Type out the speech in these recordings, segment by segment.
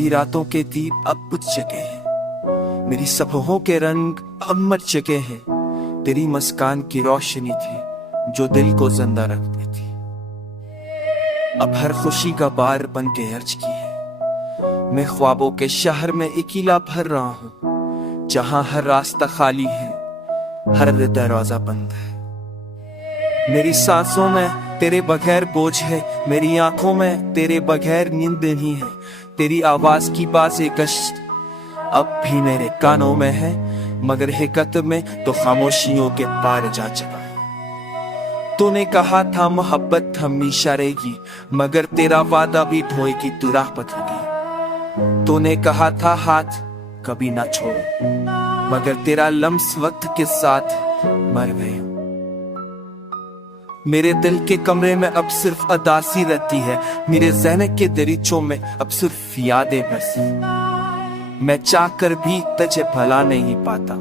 मेरी रातों के दीप अब बुझ चुके हैं, मेरी सुबहों के रंग अब मर चुके हैं। तेरी मुस्कान की रोशनी थी जो दिल को जिंदा रखती थी, अब हर खुशी का बार बन के अर्ज की है। मैं ख्वाबों के शहर में अकेला भर रहा हूँ, जहां हर रास्ता खाली है, हर दरवाजा बंद है। मेरी सांसों में तेरे बगैर बोझ है, मेरी आंखों में तेरे बगैर नींद नहीं है। तेरी आवाज की बाज़ें गश्त अब भी मेरे कानों में है, मगर हकीकत में तो खामोशियों के पार जा चुका है। तूने कहा था मोहब्बत हमेशा रहेगी, मगर तेरा वादा भी धोए की तू राह होगी। तूने कहा था हाथ कभी ना छोड़ो, मगर तेरा लम्स वक्त के साथ मर गए। मेरे दिल के कमरे में अब सिर्फ अदासी रहती है, मेरे ज़हन के दरीचों में अब सिर्फ यादें बस। मैं चाह कर भी तुझे भला नहीं पाता,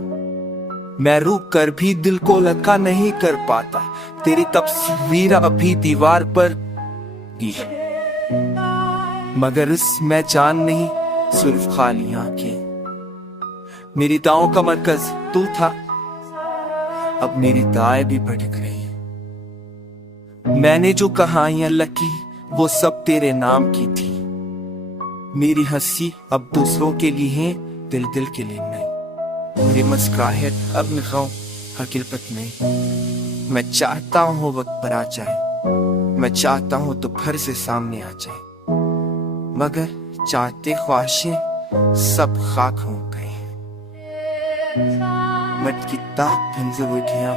मैं रुक कर भी दिल को लगा नहीं कर पाता। तेरी तस्वीर अभी दीवार पर की है, मगर इसमें जान नहीं, सिर्फ खाली आंखें। मेरी दाओं का मरकज तू था, अब मेरी दाएं भी भटक रही हैं। मैंने जो कहानियां लिखी वो सब तेरे नाम की थी। मेरी हंसी अब दूसरों के लिए है, दिल दिल के लिए नहीं। मेरी मुस्कुराहट अब निखाऊं हकीकत नहीं। मैं चाहता हूँ वक्त पर आ जाए, मैं चाहता हूँ तो फिर से सामने आ जाए, मगर चाहते ख्वाहिशें सब खाक हो गए। मत की ताक भिंजर उठिया